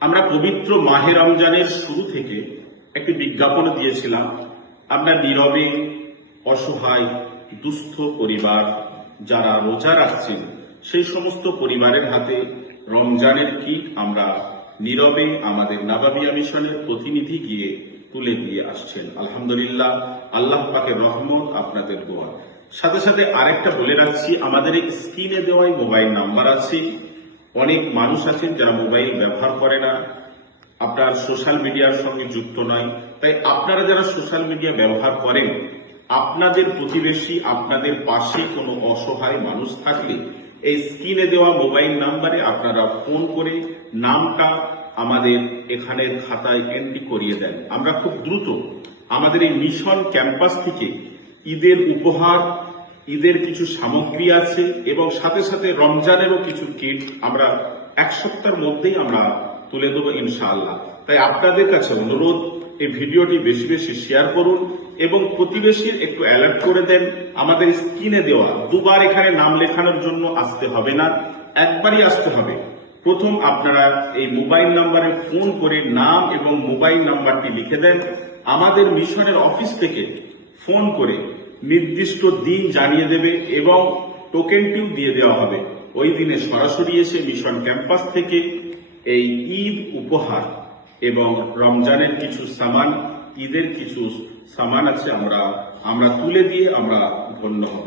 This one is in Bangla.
আমরা পবিত্র মাহে রমজানের শুরু থেকে একটি বিজ্ঞাপন দিয়েছিলাম। আমরা নীরবে অসহায় দুস্থ পরিবার যারা রোজা রাখছেন সেই সমস্ত পরিবারের হাতে রমজানের কিট আমরা নীরবে আমাদের নাবাবিয়া মিশনের প্রতিনিধি গিয়ে তুলে দিয়ে আসছেন। আলহামদুলিল্লাহ, আল্লাহ পাকের রহমত, আপনাদের দোয়া। সাথে সাথে আরেকটা বলে রাখছি, আমাদের এই স্ক্রিনে দেওয়াই মোবাইল নাম্বার আছে। অনেক মানুষ আছেন যারা মোবাইল ব্যবহার করে না, আপনার সোশ্যাল মিডিয়ার সঙ্গে যুক্ত নয়। তাই আপনারা যারা সোশ্যাল মিডিয়া ব্যবহার করেন, আপনাদের প্রতিবেশী, আপনাদের পাশে কোনো অসহায় মানুষ থাকলে এই স্ক্রিনে দেওয়া মোবাইল নাম্বারে আপনারা ফোন করে নামটা আমাদের এখানের খাতায় এন্ট্রি করিয়ে দেন। আমরা খুব দ্রুত আমাদের এই মিশন ক্যাম্পাস থেকে ঈদের উপহার, ঈদের কিছু সামগ্রী আছে এবং সাথে সাথে রমজানেরও কিছু কিট আমরা এক সপ্তাহের মধ্যেই আমরা তুলে দেবো ইনশাআল্লাহ। তাই আপনাদের কাছে অনুরোধ, এই ভিডিওটি বেশি বেশি শেয়ার করুন এবং প্রতিবেশীর একটু অ্যালার্ট করে দেন। আমাদের স্ক্রিনে দেওয়া দুবার এখানে নাম লেখানোর জন্য আসতে হবে না, একবারই আসতে হবে। প্রথম আপনারা এই মোবাইল নাম্বারে ফোন করে নাম এবং মোবাইল নাম্বারটি লিখে দেন। আমাদের মিশনের অফিস থেকে ফোন করে নির্দিষ্ট দিন জানিয়ে দেবে এবং টোকেনটিও দিয়ে দেওয়া হবে। ওই দিনে সরাসরি এসে মিশন ক্যাম্পাস থেকে এই ঈদ উপহার এবং রমজানের কিছু সামান, ঈদের কিছু সামান আছে আমরা তুলে দিয়ে আমরা ধন্য হব।